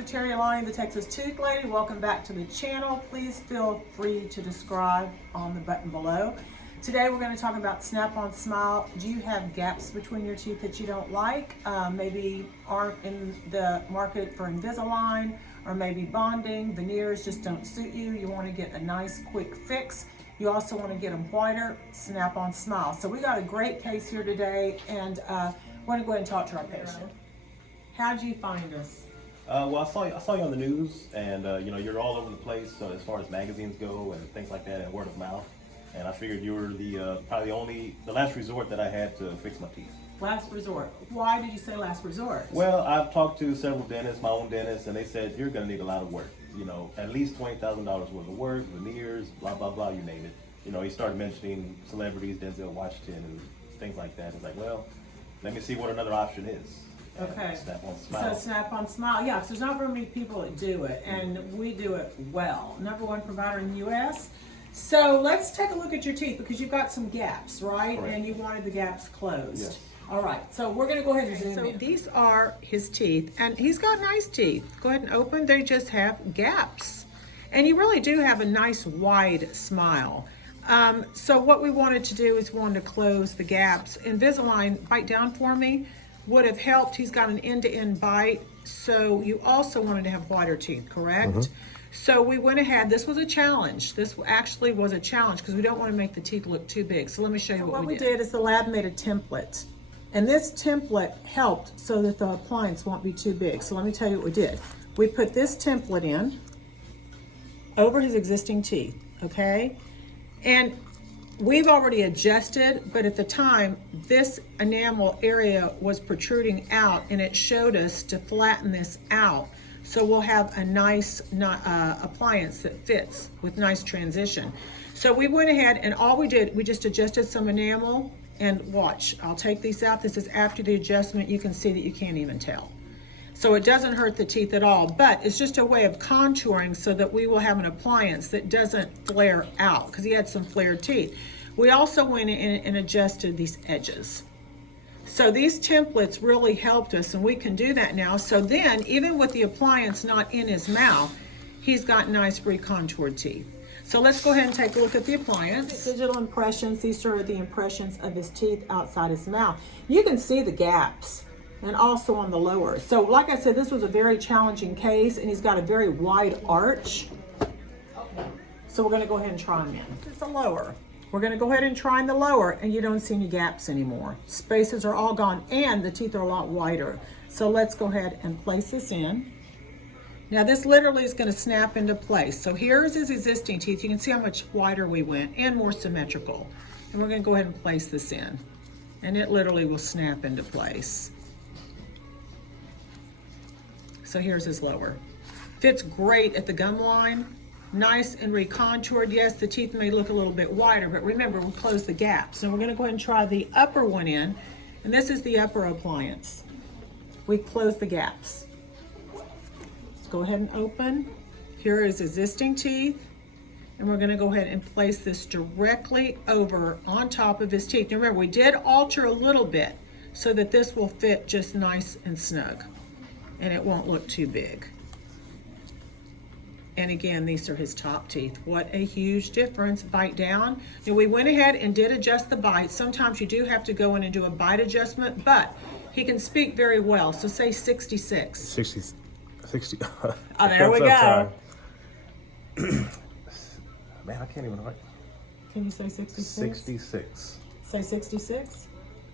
Dr. Terri Alani, the Texas Tooth Lady. Welcome back to the channel. Please feel free to subscribe on the button below. Today we're going to talk about Snap-on Smile. Do you have gaps between your teeth that you don't like? Maybe aren't in the market for Invisalign, or maybe bonding, veneers just don't suit you. You want to get a nice quick fix. You also want to get them whiter. Snap-on Smile. So we got a great case here today, and we're going to go ahead and talk to our patient. How'd you find us? Well, I saw you on the news, and you know, you're all over the place as far as magazines go and things like that, and word of mouth. And I figured you were probably the last resort that I had to fix my teeth. Last resort. Why did you say last resort? Well, I've talked to several dentists, my own dentist, and they said you're going to need a lot of work. You know, at least $20,000 worth of work, veneers, blah blah blah, you name it. You know, he started mentioning celebrities, Denzel Washington, and things like that. It's like, well, let me see what another option is. Okay. Snap-on Smile. So Snap-on Smile, yeah, because there's not very many people that do it, and we do it well. #1 provider in the U.S. So let's take a look at your teeth, because you've got some gaps, right? Correct. And you wanted the gaps closed. Yes. All right, so we're going to go ahead and zoom in. So these are his teeth, and he's got nice teeth. Go ahead and open. They just have gaps. And you really do have a nice wide smile. So what we wanted to do is we wanted to close the gaps. Invisalign, bite down for me, would have helped. He's got an end-to-end bite, so you also wanted to have whiter teeth, correct? Mm-hmm. So we went ahead. This was a challenge. This actually was a challenge because we don't want to make the teeth look too big. So let me show you what we did. Is the lab made a template, and this template helped so that the appliance won't be too big. So let me tell you what we did. We put this template in over his existing teeth, okay? And we've already adjusted, but at the time, this enamel area was protruding out, and it showed us to flatten this out. So we'll have a nice appliance that fits with nice transition. So we went ahead, and all we did, we just adjusted some enamel, and watch, I'll take these out. This is after the adjustment. You can see that you can't even tell. So it doesn't hurt the teeth at all, but it's just a way of contouring so that we will have an appliance that doesn't flare out, because he had some flared teeth. We also went in and adjusted these edges. So these templates really helped us, and we can do that now. So then, even with the appliance not in his mouth, he's got nice recontoured teeth. So let's go ahead and take a look at the appliance. Digital impressions, these are the impressions of his teeth outside his mouth. You can see the gaps, and also on the lower. So like I said, this was a very challenging case, and he's got a very wide arch. So we're gonna go ahead and try him in. This is the lower. We're gonna go ahead and try in the lower, and you don't see any gaps anymore. Spaces are all gone, and the teeth are a lot wider. So let's go ahead and place this in. Now this literally is gonna snap into place. So here's his existing teeth. You can see how much wider we went and more symmetrical. And we're gonna go ahead and place this in. And it literally will snap into place. So here's his lower. Fits great at the gum line. Nice and recontoured. Yes, the teeth may look a little bit wider, but remember, we closed the gaps. So we're gonna go ahead and try the upper one in, and this is the upper appliance. We closed the gaps. Let's go ahead and open. Here is existing teeth, and we're gonna go ahead and place this directly over on top of his teeth. Now remember, we did alter a little bit so that this will fit just nice and snug, and it won't look too big. And again, these are his top teeth. What a huge difference. Bite down. And we went ahead and did adjust the bite. Sometimes you do have to go in and do a bite adjustment, but he can speak very well. So say 66. 60. Oh, there we go. Man, I can't even write. Can you say 66? 66. Say 66?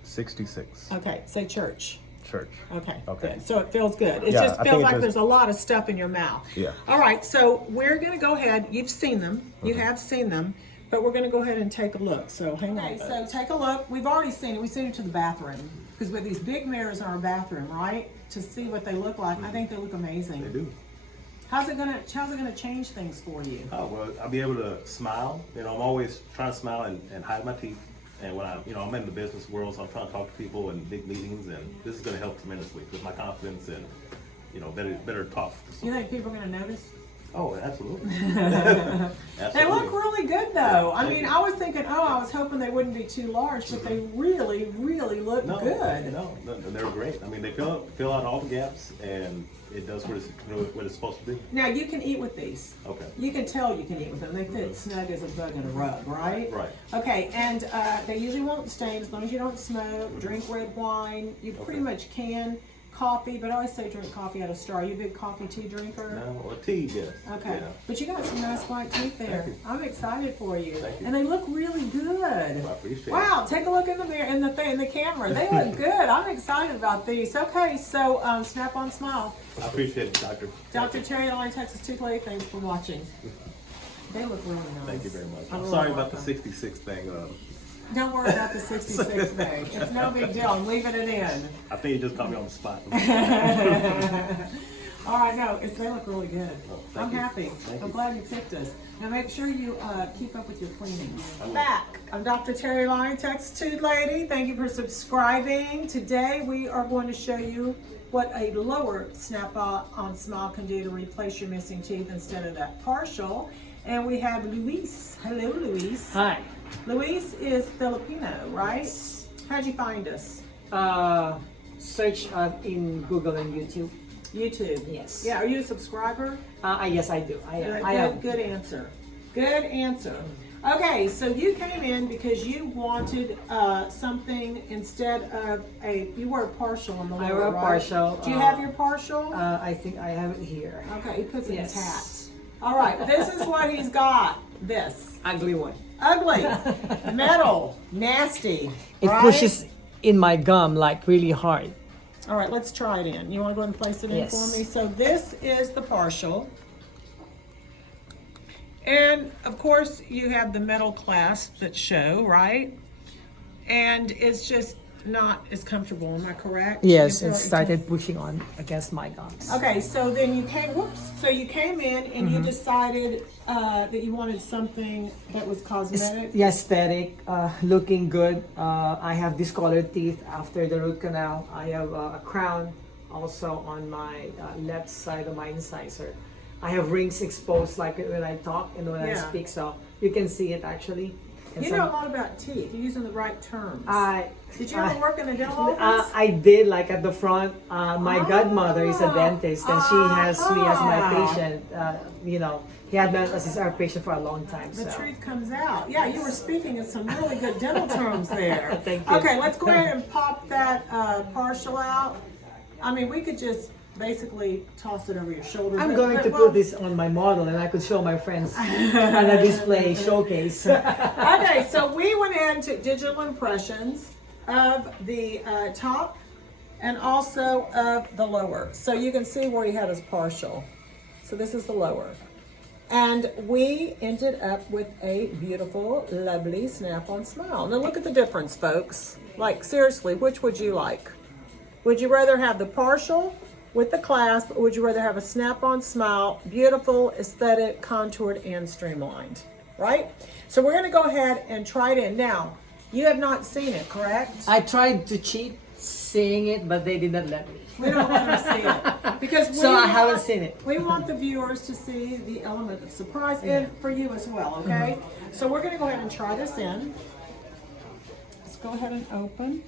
66. Okay, say church. Church. Okay. Okay. Good. So it feels good. It Yeah, just I feels think like there's a lot of stuff in your mouth. Yeah. All right, so we're going to go ahead. You've seen them. You have seen them. But we're going to go ahead and take a look. So hang on. So take a look. We've already seen it. We sent it to the bathroom. Because with these big mirrors in our bathroom, right? To see what they look like. I think they look amazing. They do. How's it gonna change things for you? Oh, well, I'll be able to smile. You know, I'm always trying to smile and hide my teeth. And when I'm in the business world, so I'm trying to talk to people in big meetings, and this is going to help tremendously with my confidence and, better talk. You think people are going to notice? Oh, absolutely. They Absolutely. look really really good though. I mean, I was thinking, I was hoping they wouldn't be too large, but they really, really look good. No, they're great. I mean, they fill out all the gaps, and it does what it's supposed to do. Now you can eat with these. Okay. You can tell you can eat with them. They fit snug as a bug in a rug, right? Right. Okay, and they usually won't stain as long as you don't smoke, drink red wine. You pretty much can. Coffee, but I always say drink coffee out of straw. Are you a big coffee tea drinker? No, or tea, yes. Okay, Yeah. but you got some nice white teeth there. Thank you. I'm excited for you. Thank you. And they look really good. Well, I appreciate it. Wow, take a look in the mirror, in the camera. They look good. I'm excited about these. Okay, so snap on smile. I appreciate it, Doctor. Dr. Terri Alani, TexasToothLady, thanks for watching. They look really nice. Thank you very much. I'm I'm really sorry about the welcome. 66 thing. Don't worry about the 66 thing. It's no big deal. I'm leaving it in. I think you just caught me on the spot. All right, no, they look really good. thank I'm you. happy. Thank I'm you. glad you picked us. Now make sure you keep up with your cleanings. I will. Back. I'm Dr. Terri Alani, TexasToothLady. Thank you for subscribing. Today we are going to show you what a lower snap-on smile can do to replace your missing teeth instead of that partial. And we have Luis. Hello, Luis. Hi. Luis is Filipino, right? How'd you find us? Search in Google and YouTube. YouTube. Yes. Yeah. Are you a subscriber? Yes, I do. I Good, am. good answer. Good answer. Okay, so you came in because you wanted something instead of you were a partial on the lower, I were a right? partial. Do you have your partial? I think I have it here. Okay, he puts it in his hat. Yes. All right, this is what he's got. This. Ugly one. Ugly. Metal. Nasty. It right? pushes in my gum like really hard. All right, let's try it in. You want to go ahead and place it in Yes. for me? So this is the partial. And of course you have the metal clasp that show, right? And it's just not as comfortable, am I correct? Yes, You it feel- started pushing on against my gums. Okay, so then you came, so you came in and you decided that you wanted something that was cosmetic. The aesthetic, looking good. I have discolored teeth after the root canal. I have a crown also on my left side of my incisor. I have rings exposed like when I talk and when I Yeah. speak, so you can see it actually. And You some- know a lot about teeth. You're using the right terms. Did you I- ever work in a dental office? I did, like at the front. My godmother is a dentist, and she has me as my patient. You know, he had me as our patient for a long time. The So. truth comes out. Yeah, you were speaking in some really good dental terms there. Thank you. Okay, let's go ahead and pop that partial out. I mean, we could just basically toss it over your shoulder. I'm but- going but to we'll- put this on my model, and I could show my friends on a display showcase. Okay, so we went in and took digital impressions of the top and also of the lower. So you can see where he had his partial. So this is the lower. And we ended up with a beautiful, lovely snap-on smile. Now look at the difference, folks. Like, seriously, which would you like? Would you rather have the partial with the clasp, or would you rather have a snap-on smile, beautiful, aesthetic, contoured, and streamlined, right? So we're gonna go ahead and try it in. Now, you have not seen it, correct? I tried to cheat seeing it, but they didn't let me. We don't let them see it. Because So I haven't seen it. We want the viewers to see the element of surprise, and for you as well, okay? So we're gonna go ahead and try this in. Let's go ahead and open.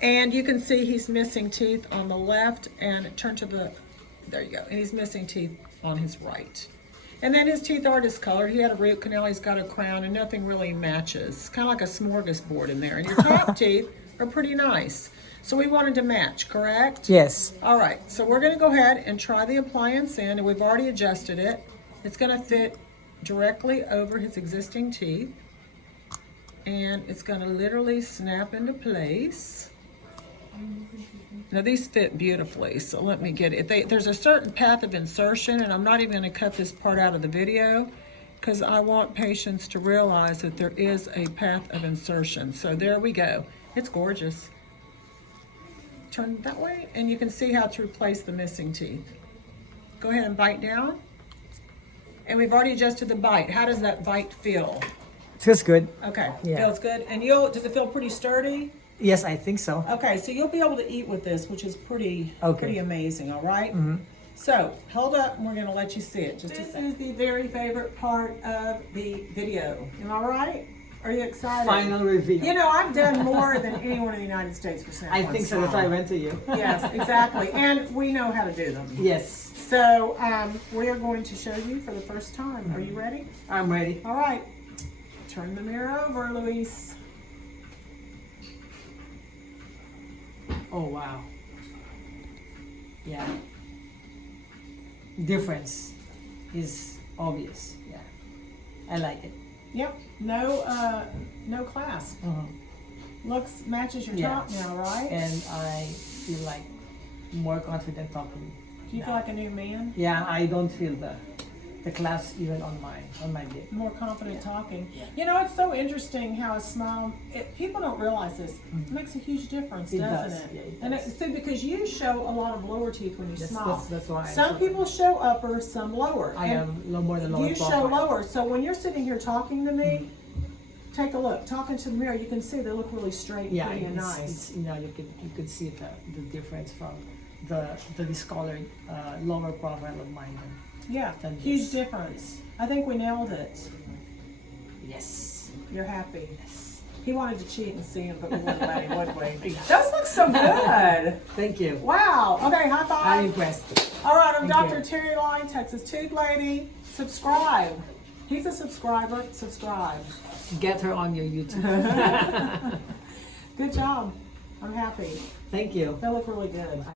And you can see he's missing teeth on the left, and turn to the, there you go. And he's missing teeth on his right. And then his teeth are discolored. He had a root canal, he's got a crown, and nothing really matches. Kind of like a smorgasbord in there. And your top teeth are pretty nice. So we wanted to match, correct? Yes. All right, so we're gonna go ahead and try the appliance in, and we've already adjusted it. It's gonna fit directly over his existing teeth. And it's gonna literally snap into place. Now these fit beautifully, so let me get it. There's a certain path of insertion, and I'm not even gonna cut this part out of the video because I want patients to realize that there is a path of insertion. So there we go. It's gorgeous. Turn it that way, and you can see how to replace the missing teeth. Go ahead and bite down. And we've already adjusted the bite. How does that bite feel? Feels good. Okay, Yeah. feels good. And does it feel pretty sturdy? Yes, I think so. Okay, so you'll be able to eat with this, which is pretty Okay. pretty amazing, all right? So, hold up and we're gonna let you see it. This is the very favorite part of the video. Am I right? Are you excited? Final reveal. You know, I've done more than anyone in the United States for Snap I on think so. That's why I Smile. went to you. Yes, exactly. And we know how to do them. Yes, So, we are going to show you for the first time. Are you ready? I'm ready. All right. Turn the mirror over, Luis. Oh wow. Yeah. Difference is obvious. Yeah. I like it. Yep. No clasp. Looks matches your Yeah. top now, right? And I feel like more confident talking. Do you feel like a new man? Yeah, I don't feel the clasp even on my lip. More confident talking. Yeah. You know, it's so interesting how a smile, people don't realize this, it makes a huge difference, It doesn't does, it? yeah, it And does. see, because you show a lot of lower teeth when you smile. That's why. Some people show upper, some lower. I And am more than lower you show profile. lower. So when you're sitting here talking to me, take a look. Talking to the mirror, you can see they look really straight, Yeah, pretty, and it's, nice. it's, you know, you could see the difference from the discolored lower profile of mine. Yeah, than huge this. difference. I think we nailed it. Yes. You're happy. Yes. He wanted to cheat and see him, but we wouldn't let him, would we? Those look so good. Thank you. Wow. Okay, high I'm five. impressed. All right, I'm Thank Dr. Terri Alani, Texas Tooth Lady. Subscribe. He's a subscriber. Subscribe. Get her on your YouTube. Good job. I'm happy. Thank you. They look really good.